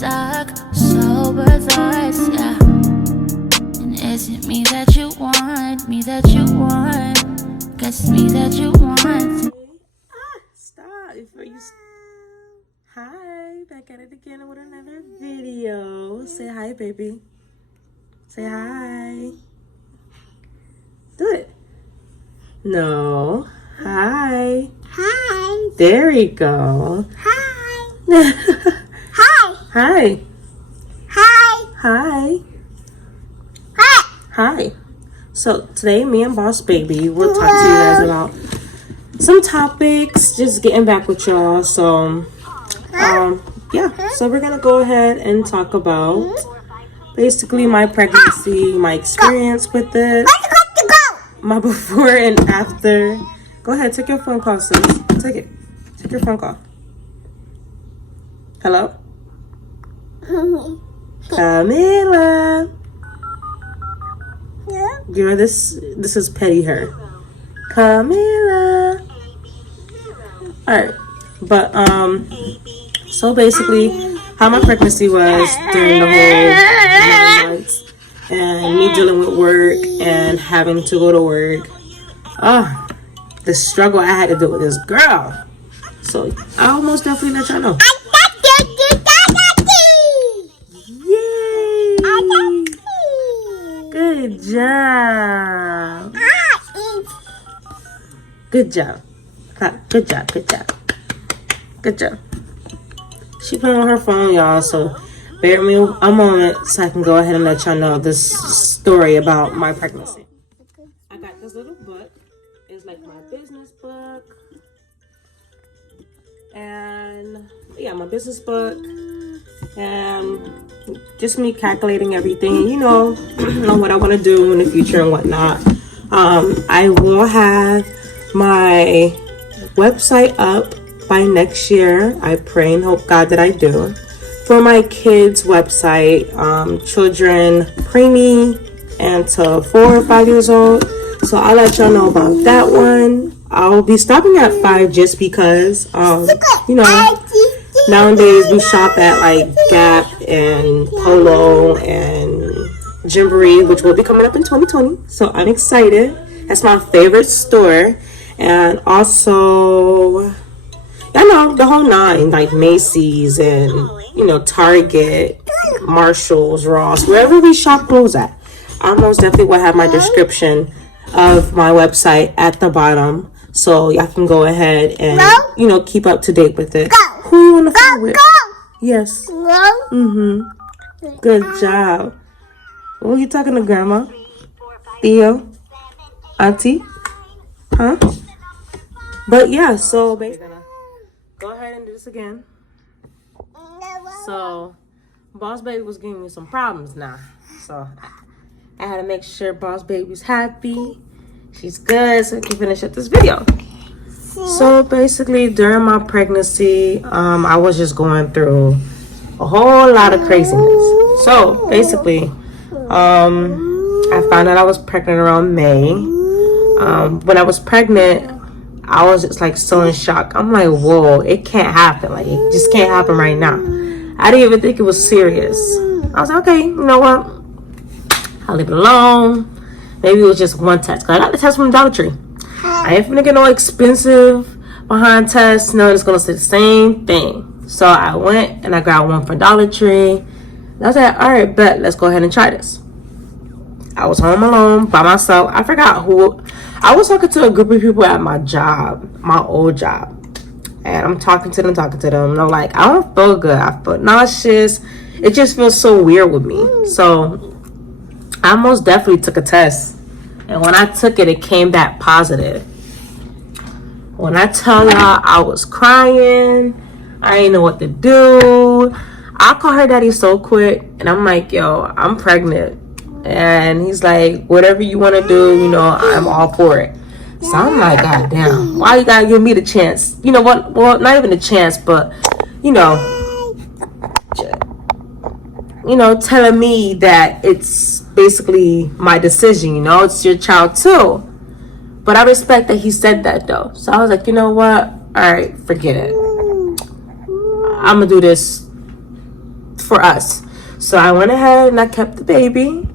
stuck, sober thoughts, yeah. And is it me that you want, me that you want? Guess it's me that you want. Stop. Hi, back at it again with another video. Say hi, baby. Say hi. Do it. No. Hi. Hi. There you go. Hi. Hi. Hi. Hi. Hi. Hi. Hi. So today, me and Boss Baby will talk to you guys about some topics. Just getting back with y'all. So, yeah. So we're gonna go ahead and talk about basically my pregnancy, my experience with it, my before and after. Go ahead, take your phone call, sis. Take it. Take your phone call. Hello? Camila. Girl, this is petty her. Camila. Alright. But so basically how my pregnancy was during the whole 9 months and me dealing with work and having to go to work. The struggle I had to do with this girl. So I almost definitely let y'all know. Yay! Good job. Good job. Good job. Good job. Good job. She playing on her phone, y'all. So bear me a moment so I can go ahead and let y'all know this story about my pregnancy. I got this little book. It's like my business book. And yeah, my business book. And just me calculating everything, you know what I want to do in the future and whatnot. I will have my website up by next year. I pray and hope God that I do. For my kids' website, children preemie and to 4 or 5 years old. So I'll let y'all know about that one. I'll be stopping at 5 just because, nowadays we shop at like Gap and Polo and Gymboree, which will be coming up in 2020. So I'm excited. That's my favorite store. And also, I know the whole 9, like Macy's and, Target, Marshalls, Ross, wherever we shop clothes at. I most definitely will have my description of my website at the bottom. So y'all can go ahead and, keep up to date with it. Who you on the phone with? Yes. Good job. Who are you talking to, Grandma? Theo? Auntie? Huh? But yeah, so basically, go ahead and do this again. So, Boss Baby was giving me some problems now. So, I had to make sure Boss Baby's happy. She's good, so I can finish up this video. So, basically, during my pregnancy, I was just going through a whole lot of craziness. So, basically, I found out I was pregnant around May. When I was pregnant, I was just like so in shock. I'm like, whoa, it can't happen. Like, it just can't happen right now. I didn't even think it was serious. I was like, okay, you know what? I'll leave it alone. Maybe it was just one test. Cause I got the test from Dollar Tree. I ain't finna get no expensive behind tests. No, it's gonna say the same thing. So I went and I got one from Dollar Tree. And I was like, all right, bet, let's go ahead and try this. I was home alone by myself. I forgot who. I was talking to a group of people at my job, my old job. And I'm talking to them. And I'm like, I don't feel good. I feel nauseous. It just feels so weird with me. So I most definitely took a test. And when I took it, it came back positive. When I tell y'all I was crying, I didn't know what to do. I called her daddy so quick. And I'm like, yo, I'm pregnant. And he's like, whatever you want to do, I'm all for it. So I'm like, God damn, why you gotta give me the chance? You know what? Well, not even a chance, but, telling me that it's basically my decision, it's your child too. But I respect that he said that though. So I was like, you know what? All right, forget it. I'm gonna do this for us. So I went ahead and I kept the baby.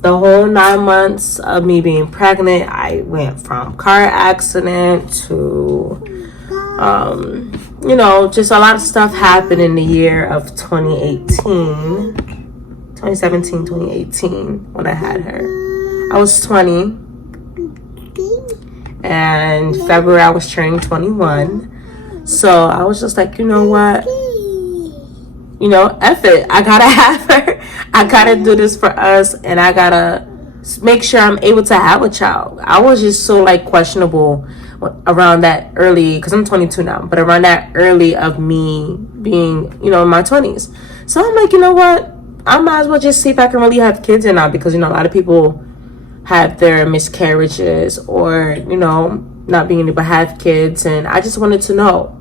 The whole 9 months of me being pregnant, I went from car accident to, you know, just a lot of stuff happened in the year of 2017, 2018, when I had her. I was 20, and February I was turning 21. So I was just like, you know what? You know, F it. I gotta have her. I gotta do this for us, and I gotta make sure I'm able to have a child. I was just so like questionable around that early, because I'm 22 now, but around that early of me being, you know, in my 20s. So I'm like, you know what? I might as well just see if I can really have kids or not, because, you know, a lot of people have their miscarriages or, you know, not being able to have kids, and I just wanted to know.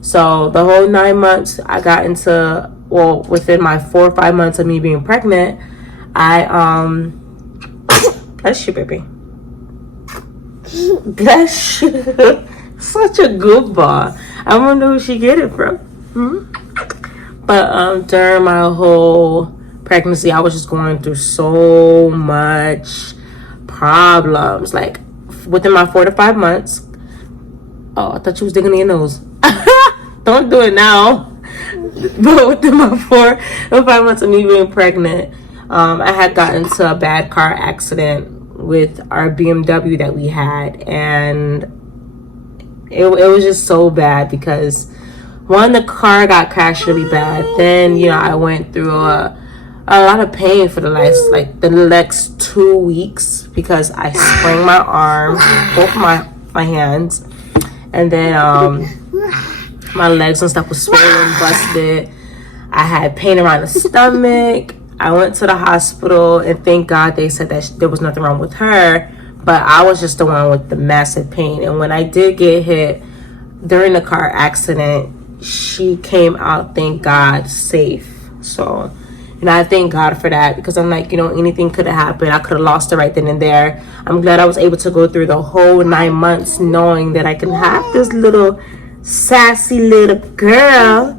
So the whole 9 months I got into, well, within my 4 or 5 months of me being pregnant, I bless you, baby. Bless you. Such a goofball. I wonder who she get it from. But during my whole pregnancy, I was just going through so much problems. Like within my 4 to 5 months. Oh, I thought you was digging in your nose. Don't do it now. But within my 4 or 5 months of me being pregnant, I had gotten into a bad car accident with our BMW that we had, and it was just so bad because one, the car got crashed really bad. Then, you know, I went through a lot of pain for the next 2 weeks because I sprained my arm, both my hands, and then my legs and stuff was swollen, busted. I had pain around the stomach. I went to the hospital, and thank God they said that there was nothing wrong with her, but I was just the one with the massive pain. And when I did get hit during the car accident, she came out, thank God, safe. So, you know, I thank God for that, because I'm like, you know, anything could have happened. I could have lost her right then and there. I'm glad I was able to go through the whole 9 months knowing that I can have this little sassy little girl.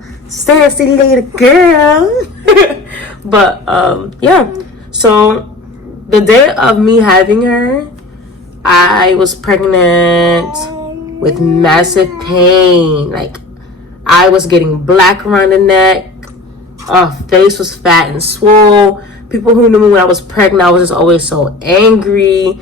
But yeah, so the day of me having her, I was pregnant with massive pain. Like, I was getting black around the neck. Face was fat and swole. People who knew me when I was pregnant, I was just always so angry.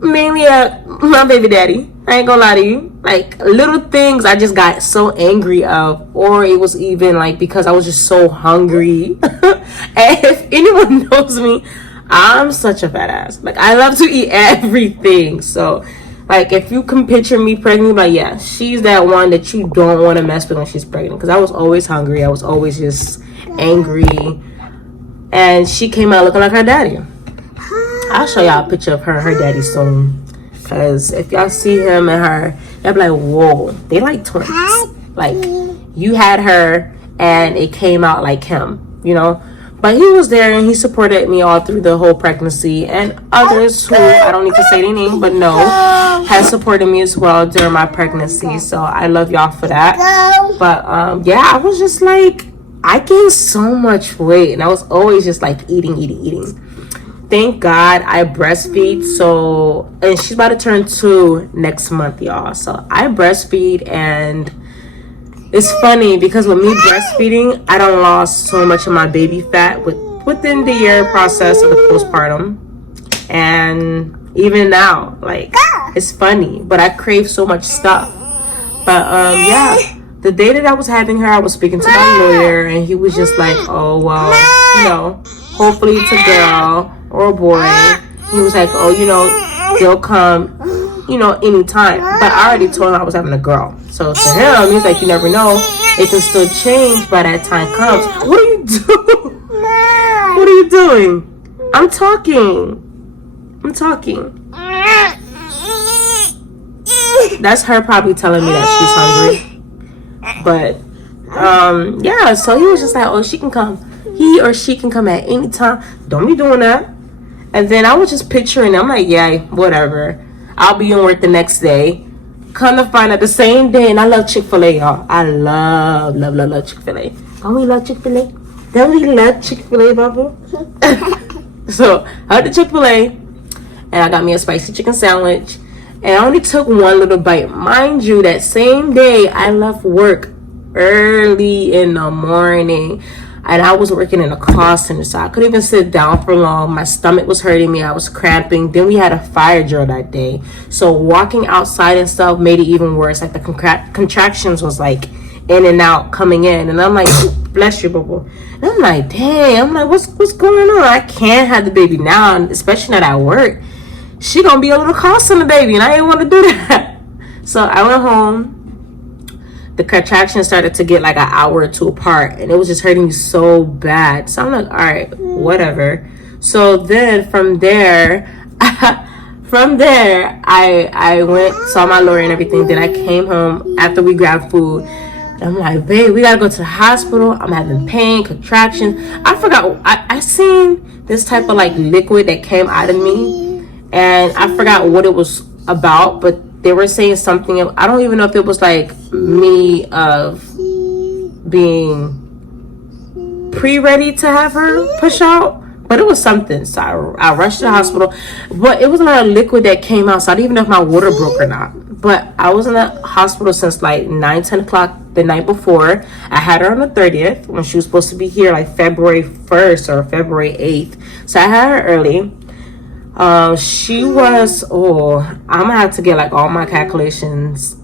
Mainly at my baby daddy. I ain't gonna lie to you. Like, little things I just got so angry of. Or it was even like because I was just so hungry. And if anyone knows me, I'm such a fat ass. Like, I love to eat everything. So, like, if you can picture me pregnant, like, yeah, she's that one that you don't want to mess with when she's pregnant. Because I was always hungry. I was always just angry. And she came out looking like her daddy. I'll show y'all a picture of her and her daddy soon. Because if y'all see him and her, y'all be like, whoa, they like twins. Like, you had her and it came out like him, you know? But he was there and he supported me all through the whole pregnancy. And others who, I don't need to say their name, but no, has supported me as well during my pregnancy. So I love y'all for that. But yeah, I was just like, I gained so much weight. And I was always just like eating. Thank God I breastfeed. So, and she's about to turn 2 next month, y'all. So I breastfeed, and it's funny because with me breastfeeding, I done lost so much of my baby fat within the year process of the postpartum. And even now, like, it's funny, but I crave so much stuff. But yeah, the day that I was having her, I was speaking to my lawyer, and he was just like, oh, well, you know, hopefully it's a girl or a boy. He was like, oh, you know, they'll come, you know, anytime. But I already told him I was having a girl. So to him, he's like, you never know. It can still change by that time comes. What are you doing? What are you doing? I'm talking. That's her probably telling me that she's hungry. But yeah, so he was just like, oh, she can come. He or she can come at any time. Don't be doing that. And then I was just picturing, I'm like, yeah, whatever. I'll be in work the next day. Come to find out the same day, and I love Chick-fil-A, y'all. I love Chick-fil-A. Don't we love Chick-fil-A? Then we left Chick-fil-A, Bubba. So I went to Chick-fil-A and I got me a spicy chicken sandwich. And I only took one little bite. Mind you, that same day I left work early in the morning. And I was working in a call center, so I couldn't even sit down for long. My stomach was hurting me. I was cramping. Then we had a fire drill that day. So walking outside and stuff made it even worse. Like the contractions was like in and out, coming in. And I'm like, bless you, boo-boo. And I'm like, dang. I'm like, what's going on? I can't have the baby now, especially not at work. She gonna be a little call center baby, and I didn't want to do that. So I went home. The contractions started to get like an hour or two apart, and it was just hurting me so bad. So I'm like, all right, whatever. So then from there I went, saw my lawyer and everything. Then I came home after we grabbed food. And I'm like, babe, we gotta go to the hospital. I'm having pain, contractions. I forgot, I seen this type of like liquid that came out of me, and I forgot what it was about, but they were saying something. I don't even know if it was like me of being pre-ready to have her push out, but it was something. So I rushed to the hospital, but it was a lot of liquid that came out, so I didn't even know if my water broke or not. But I was in the hospital since like 9-10 o'clock the night before. I had her on the 30th when she was supposed to be here like February 1st or February 8th. So I had her early. She was, I'm gonna have to get like all my calculations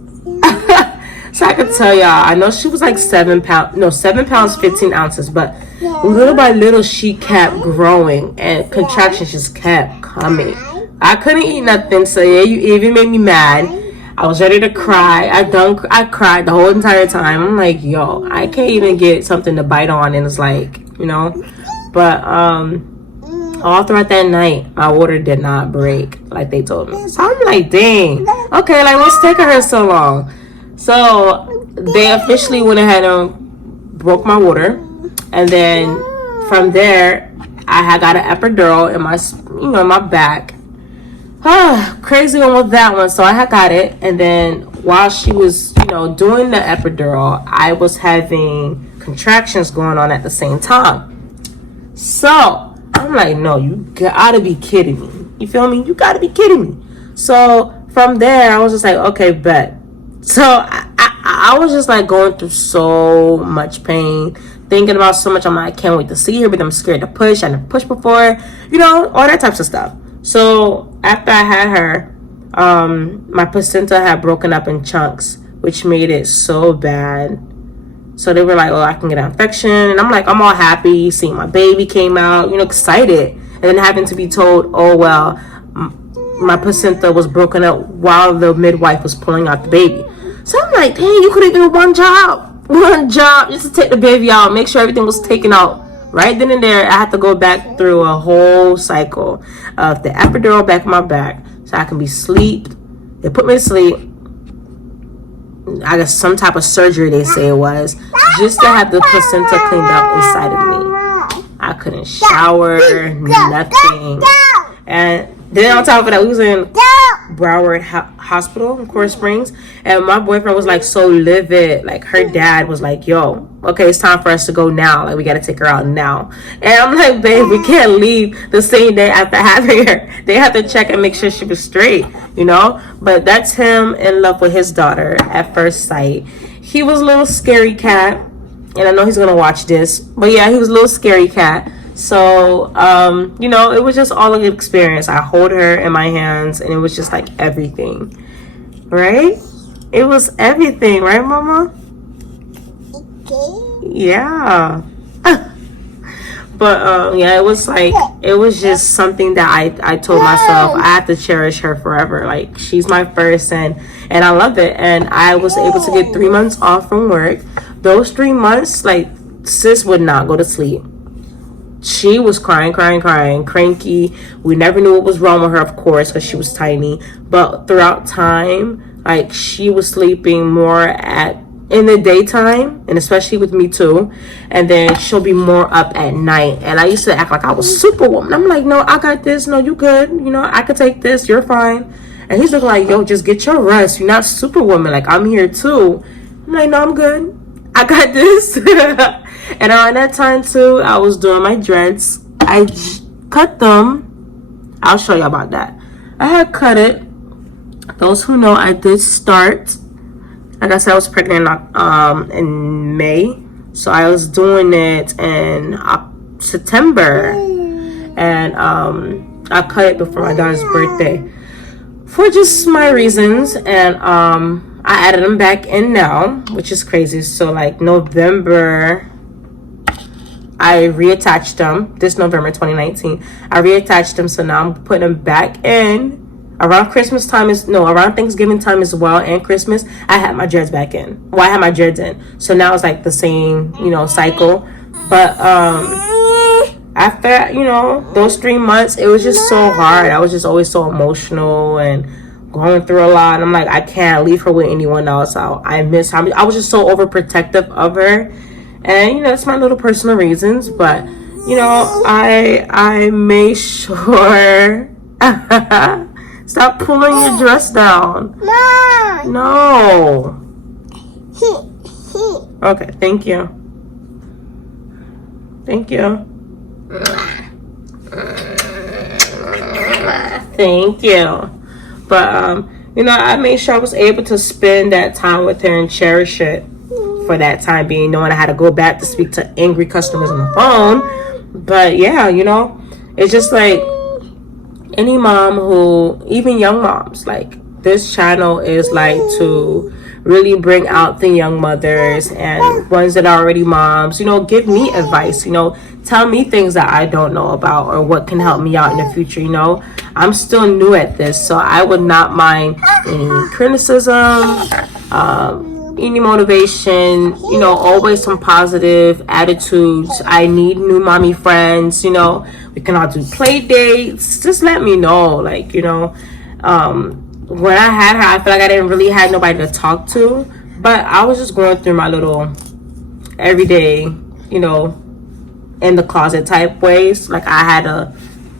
so I could tell y'all. I know she was like 7 pounds 15 ounces, but little by little she kept growing and contractions just kept coming. I couldn't eat nothing, so yeah, you even made me mad. I was ready to cry. I cried the whole entire time. I'm like, yo, I can't even get something to bite on, and it's like, but all throughout that night, my water did not break like they told me. So I'm like, dang. Okay, like what's taking her so long? So they officially went ahead and broke my water. And then from there, I had got an epidural in my, in my back. Crazy one with that one. So I had got it. And then while she was, doing the epidural, I was having contractions going on at the same time. So I'm like, no, you gotta be kidding me. You feel me? You gotta be kidding me. So from there, I was just like, okay, bet. So I was just like going through so much pain, thinking about so much. I'm like, I can't wait to see her, but I'm scared to push. I never pushed before, all that types of stuff. So after I had her, my placenta had broken up in chunks, which made it so bad. So they were like, I can get an infection. And I'm like, I'm all happy seeing my baby came out, excited. And then having to be told, my placenta was broken up while the midwife was pulling out the baby. So I'm like, dang, you could have done one job just to take the baby out, make sure everything was taken out. Right then and there, I had to go back through a whole cycle of the epidural back in my back so I can be asleep. They put me to sleep. I guess some type of surgery, they say it was, just to have the placenta cleaned up inside of me. I couldn't shower, nothing. And then on top of that, we was in Broward Hospital in Coral Springs, and my boyfriend was like so livid. Like her dad was like, yo, okay, it's time for us to go now. Like we got to take her out now. And I'm like, babe, we can't leave the same day after having her. They have to check and make sure she was straight, but that's him in love with his daughter at first sight. He was a little scary cat, and I know he's gonna watch this, but yeah, he was a little scary cat. So it was just all a good experience. I hold her in my hands, and it was just like everything, right? It was everything, right, Mama? Okay. Yeah. But it was like, it was just something that I told myself I have to cherish her forever. Like she's my first, and I love it. And I was able to get 3 months off from work. Those 3 months, like sis would not go to sleep. She was crying, cranky. We never knew what was wrong with her, of course, because she was tiny. But throughout time, like she was sleeping more in the daytime, and especially with me too, and then she'll be more up at night. And I used to act like I was Superwoman. I'm like, no, I got this. No, you good. I could take this. You're fine. And he's looking like, yo, just get your rest. You're not Superwoman. Like I'm here too. I'm like, no, I'm good. I got this. And around that time too, I was doing my dreads. I cut them. I'll show you about that. I had cut it. Those who know, I did start. Like I said, I was pregnant in May, so I was doing it in September, and I cut it before my daughter's birthday for just my reasons, and I added them back in now, which is crazy. So like November, I reattached them. This November 2019, I reattached them, so now I'm putting them back in. Around Christmas time around Thanksgiving time as well, and Christmas, I had my dreads back in. Well, I had my dreads in. So now it's like the same, cycle. But after, those 3 months, it was just so hard. I was just always so emotional and going through a lot. I'm like, I can't leave her with anyone else. I miss her. I was just so overprotective of her. And, that's my little personal reasons. But, I made sure... Stop pulling your dress down. Mom. No. Okay, thank you. Thank you. Thank you. But, I made sure I was able to spend that time with her and cherish it for that time being, knowing I had to go back to speak to angry customers on the phone. But, yeah, it's just like, any mom who, even young moms, like this channel is like to really bring out the young mothers and ones that are already moms, give me advice, tell me things that I don't know about or what can help me out in the future. I'm still new at this, so I would not mind any criticism, any motivation, always some positive attitudes. I need new mommy friends, we can all do play dates. Just let me know, like, when I had her, I feel like I didn't really have nobody to talk to, but I was just going through my little everyday, in the closet type ways. Like I had a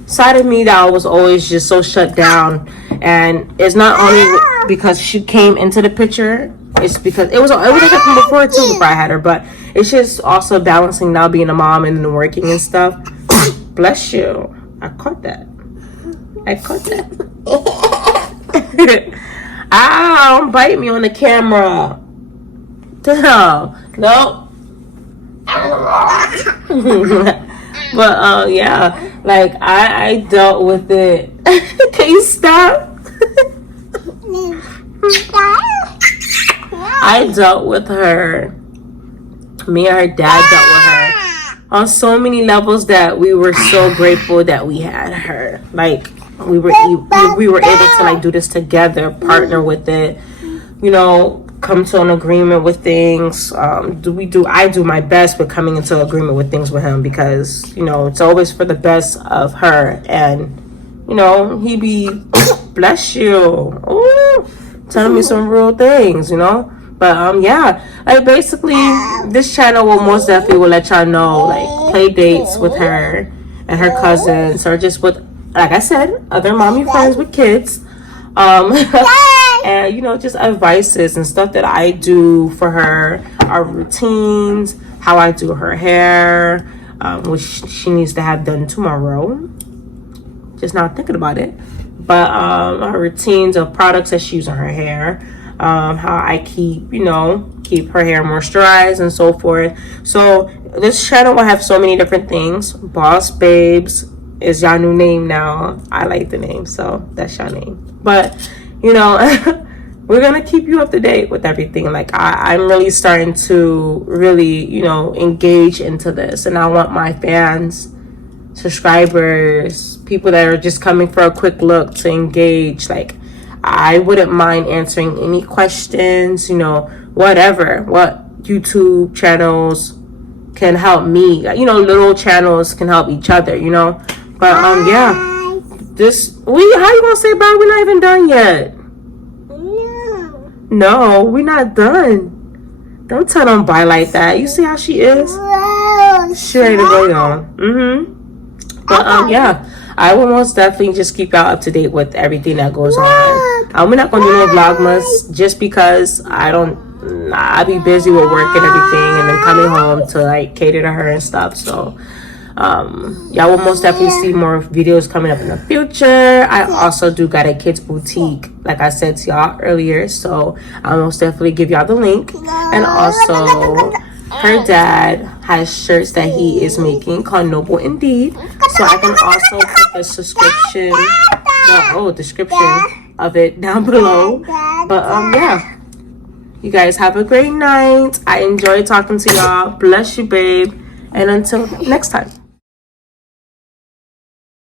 side of me that was always just so shut down, and it's not only because she came into the picture, it's because it was like that from before too, before I had her, but it's just also balancing now being a mom and then working and stuff. Bless you. I caught that. Ow, don't bite me on the camera. Damn. No. But yeah, like I dealt with it. Can you stop? I dealt with her. Me and her dad dealt with her on so many levels that we were so grateful that we had her. Like we were able to like do this together, partner with it, come to an agreement with things. I do my best with coming into agreement with things with him, because it's always for the best of her, and he be bless you, ooh, telling me some real things, But yeah, like basically this channel will most definitely will let y'all know like play dates with her and her cousins, or just with, like I said, other mommy friends with kids, and just advices and stuff that I do for her, our routines, how I do her hair, which she needs to have done tomorrow. Just not thinking about it, but our routines of products that she uses on her hair, how I keep her hair moisturized and so forth. So this channel will have so many different things. Boss Babes is y'all new name now. I like the name, so that's y'all name. But we're gonna keep you up to date with everything. Like I'm really starting to really engage into this, and I want my fans, subscribers, people that are just coming for a quick look to engage. Like I wouldn't mind answering any questions, whatever, what YouTube channels can help me, little channels can help each other, but yeah, how you gonna say bye? We're not even done yet. No, we're not done. Don't tell them bye like that. You see how she is? She ready to go, y'all. But yeah, I will most definitely just keep y'all up to date with everything that goes on. We're not gonna do no vlogmas just because I be busy with work and everything, and then and coming home to like cater to her and stuff. So y'all will most definitely see more videos coming up in the future. I also do got a kids boutique, like I said to y'all earlier, so I'll most definitely give y'all the link. And also her dad has shirts that he is making called Noble Indeed, so I can also put the description of it down below. But yeah, you guys have a great night. I enjoyed talking to y'all. Bless you, babe, and until next time.